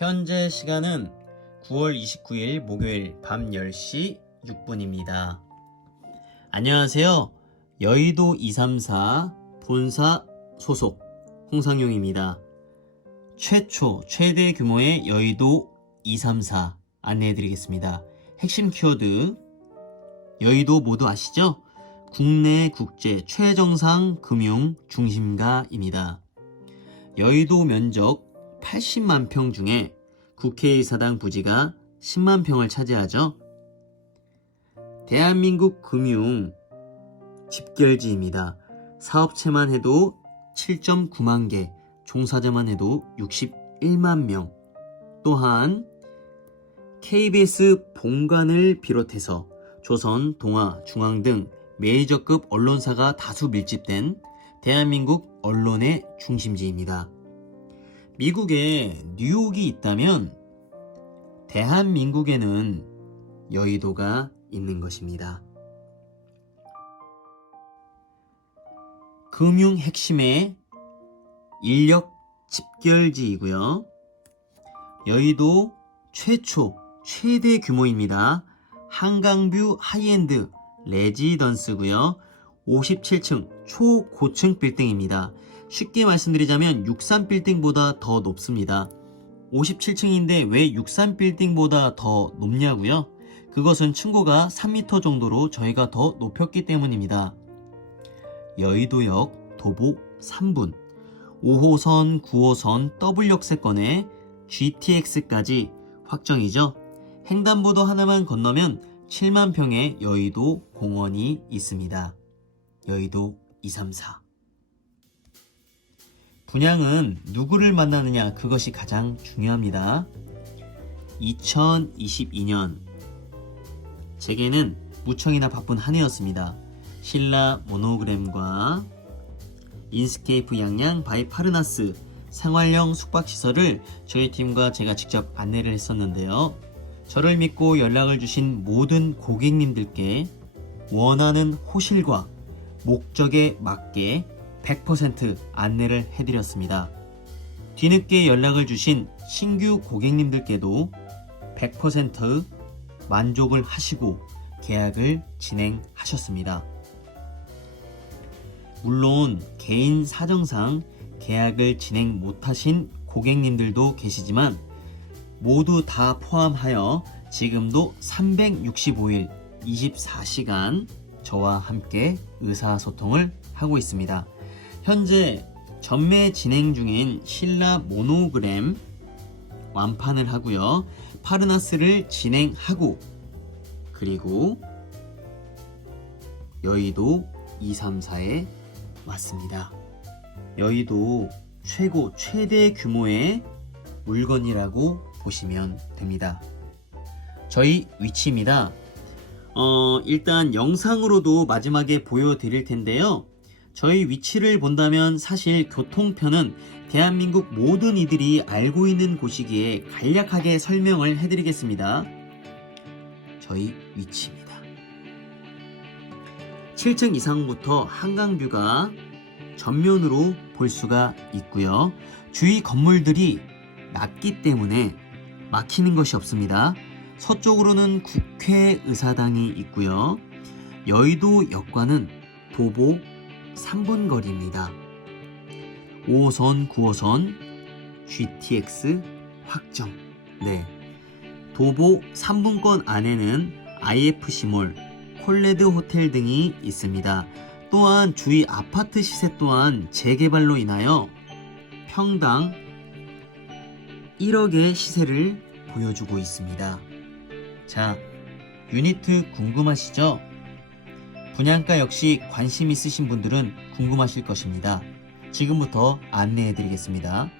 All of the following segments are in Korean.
현재 시간은 9월 29일 목요일 밤 10시 6분입니다. 안녕하세요. 여의도 234 본사 소속 홍상용입니다. 최초, 최대 규모의 여의도 234 안내해 드리겠습니다. 핵심 키워드, 여의도 모두 아시죠? 국내 국제 최정상 금융 중심가입니다. 여의도 면적 80만 평 중에 국회의사당 부지가 10만 평을 차지하죠. 대한민국 금융 집결지입니다. 사업체만 해도 7.9만 개, 종사자만 해도 61만 명. 또한 KBS 본관을 비롯해서 조선, 동아, 중앙 등 메이저급 언론사가 다수 밀집된 대한민국 언론의 중심지입니다. 미국에 뉴욕이 있다면 대한민국에는 여의도가 있는 것입니다. 금융 핵심의 인력 집결지이고요. 여의도 최초 최대 규모입니다. 한강뷰 하이엔드 레지던스고요. 57층 초고층 빌딩입니다. 쉽게 말씀드리자면 63빌딩보다 더 높습니다. 57층인데 왜 63빌딩보다 더 높냐고요? 그것은 층고가 3m 정도로 저희가 더 높였기 때문입니다. 여의도역 도보 3분, 5호선, 9호선 W역세권에 GTX까지 확정이죠. 횡단보도 하나만 건너면 7만 평의 여의도 공원이 있습니다. 여의도 234. 분양은 누구를 만나느냐 그것이 가장 중요합니다. 2022년 제게는 무척이나 바쁜 한 해였습니다. 신라 모노그램과 인스케이프 양양 바이 파르나스 생활형 숙박시설을 저희 팀과 제가 직접 안내를 했었는데요. 저를 믿고 연락을 주신 모든 고객님들께 원하는 호실과 목적에 맞게 100% 안내를 해드렸습니다. 뒤늦게 연락을 주신 신규 고객님들께도 100% 만족을 하시고 계약을 진행하셨습니다. 물론 개인 사정상 계약을 진행 못하신 고객님들도 계시지만 모두 다 포함하여 지금도 365일 24시간 저와 함께 의사소통을 하고 있습니다. 현재 전매 진행 중인 신라 모노그램 완판을 하고요. 파르나스를 진행하고 그리고 여의도 234에 왔습니다. 여의도 최고 최대 규모의 물건이라고 보시면 됩니다. 저희 위치입니다. 어, 일단 영상으로도 마지막에 보여드릴 텐데요. 저희 위치를 본다면 사실 교통편은 대한민국 모든 이들이 알고 있는 곳이기에 간략하게 설명을 해드리겠습니다. 저희 위치입니다. 7층 이상부터 한강뷰가 전면으로 볼 수가 있고요. 주위 건물들이 낮기 때문에 막히는 것이 없습니다. 서쪽으로는 국회의사당이 있고요. 여의도 역과는 도보 3분 거리입니다. 5호선, 9호선, GTX 확정. 네. 도보 3분권 안에는 IFC몰, 콜레드 호텔 등이 있습니다. 또한 주위 아파트 시세 또한 재개발로 인하여 평당 1억의 시세를 보여주고 있습니다. 자, 유니트 궁금하시죠? 분양가 역시 관심 있으신 분들은 궁금하실 것입니다. 지금부터 안내해 드리겠습니다.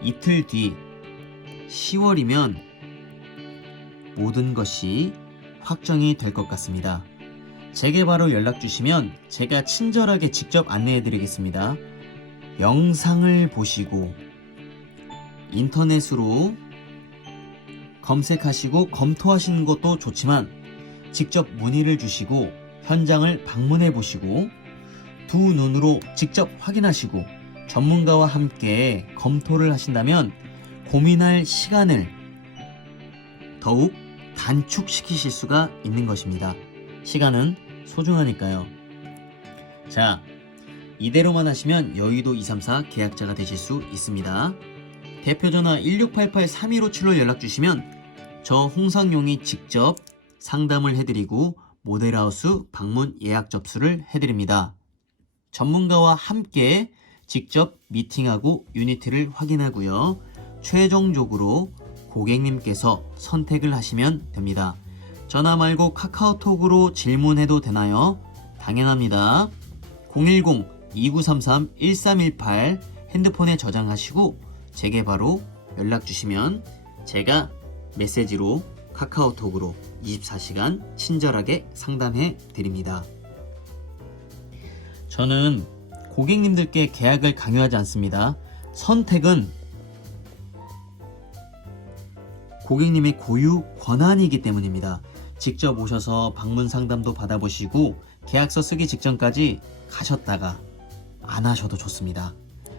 이틀 뒤 10월이면 모든 것이 확정이 될 것 같습니다. 제게 바로 연락 주시면 제가 친절하게 직접 안내해 드리겠습니다. 영상을 보시고 인터넷으로 검색하시고 검토하시는 것도 좋지만 직접 문의를 주시고 현장을 방문해 보시고 두 눈으로 직접 확인하시고 전문가와 함께 검토를 하신다면 고민할 시간을 더욱 단축시키실 수가 있는 것입니다. 시간은 소중하니까요. 자, 이대로만 하시면 여의도 234 계약자가 되실 수 있습니다. 대표 전화 1688-3157로 연락 주시면 저 홍상용이 직접 상담을 해드리고 모델하우스 방문 예약 접수를 해드립니다. 전문가와 함께 직접 미팅하고 유니트를 확인하고요. 최종적으로 고객님께서 선택을 하시면 됩니다. 전화 말고 카카오톡으로 질문해도 되나요? 당연합니다. 010-2933-1318 핸드폰에 저장하시고 제게 바로 연락 주시면 제가 메시지로 카카오톡으로 24시간 친절하게 상담해 드립니다. 저는 고객님들께 계약을 강요하지 않습니다. 선택은 고객님의 고유 권한이기 때문입니다. 직접 오셔서 방문 상담도 받아보시고 계약서 쓰기 직전까지 가셨다가 안 하셔도 좋습니다.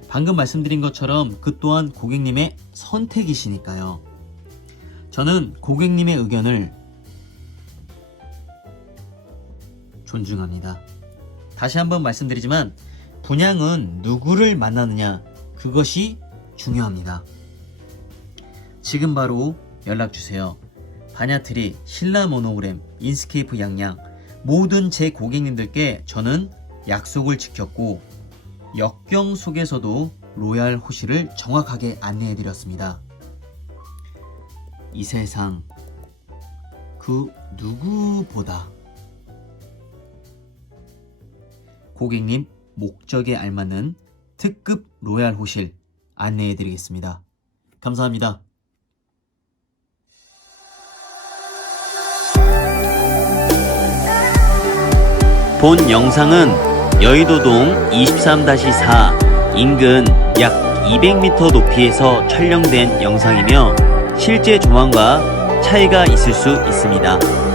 방금 말씀드린 것처럼 그 또한 고객님의 선택이시니까요. 저는 고객님의 의견을 존중합니다. 다시 한번 말씀드리지만 분양은 누구를 만나느냐 그것이 중요합니다. 지금 바로 연락 주세요. 바냐트리, 신라 모노그램, 인스케이프 양양 모든 제 고객님들께 저는 약속을 지켰고 역경 속에서도 로얄 호시를 정확하게 안내해 드렸습니다. 이 세상 그 누구보다 고객님 목적에 알맞는 특급 로얄 호실 안내해 드리겠습니다. 감사합니다. 본 영상은 여의도동 23-4 인근 약 200m 높이에서 촬영된 영상이며 실제 조망과 차이가 있을 수 있습니다.